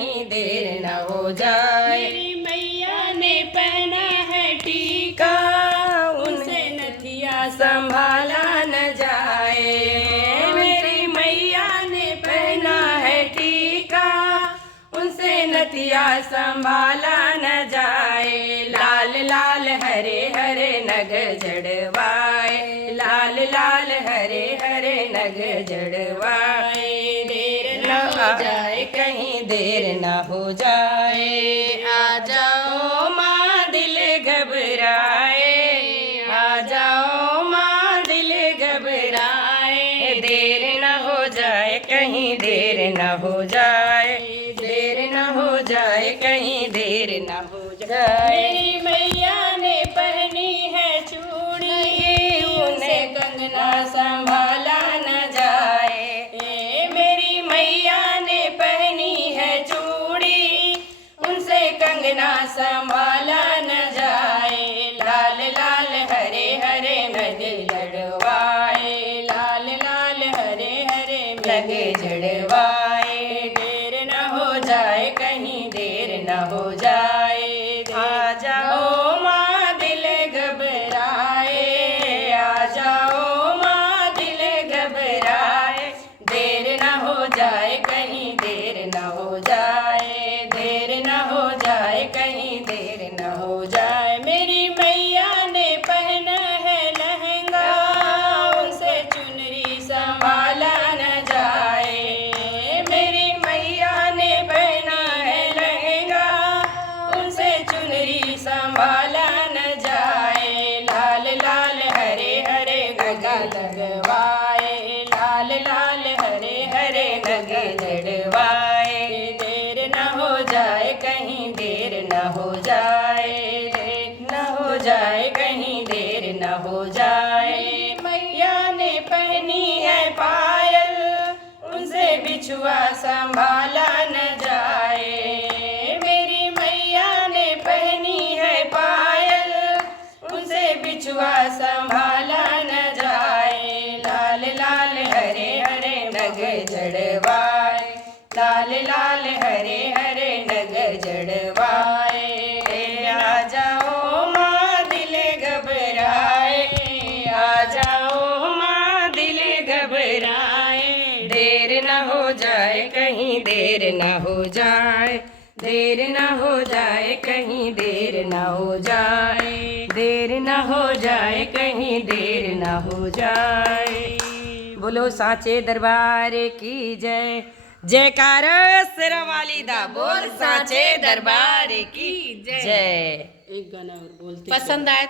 कहीं देर न हो जाए। मेरी मैया ने पहना है टीका, उनसे नथिया संभाला न जाए। मेरी मैया ने पहना है टीका, उनसे नथिया संभाला न जाए। लाल लाल हरे हरे नग जड़वाए, लाल लाल हरे हरे नग जड़वाए। देर न हो जाए कहीं देर न हो जाए। आ जाओ माँ दिल घबराए, आ जाओ माँ दिल घबराए। देर न हो जाए कहीं देर न हो जाए, देर न हो जाए कहीं देर न हो जाए। मेरी मैया ने पहनी है चूड़ी, उनसे कंगना संभाला न जाए। मेरी मैया ने पहनी है चूड़ी, उनसे कंगना संभाला न जाए। लाल लाल हरे हरे नग जड़वाए, लाल लाल हरे हरे नग जड़वाए। देर न हो जाए कहीं देर न हो जाए। आ जाओ माँ दिल घबराए, आ जाओ माँ दिल घबराए। देर न हो जाए कहीं देर न हो जाए, देर न हो जाए कहीं देर न हो जाए। मेरी मैया ने पहना है लहंगा, उनसे चुनरी संभाला न जाए। मेरी मैया ने पहना है लहंगा, उनसे चुनरी संभाला न जाए। लाल लाल हरे हरे नग लगवाए, लाल लाल हरे हरे नग जड़वाए। देर न हो जाए कहीं देर न हो जाए, देर न हो जाए कहीं देर न हो जाए। मैया ने पहनी है पायल, उनसे बिछुआ संभाला न जाए। मेरी मैया ने पहनी है पायल, उनसे बिछुआ संभाला न जाए। लाल लाल हरे हरे नग जड़वाए, लाल लाल हरे हरे नग जड़वाए। आ जाओ माँ दिल घबराए, आ जाओ माँ दिल घबराए। देर न हो जाए कहीं देर न हो जाए, देर न हो जाए कहीं देर न हो जाए, देर न हो जाए कहीं देर न हो जाए। बोलो साचे दरबार की जय, जयकारा शेरा वाली दा बोल साचे दरबार की जय। एक गाना और बोलते पसंद आए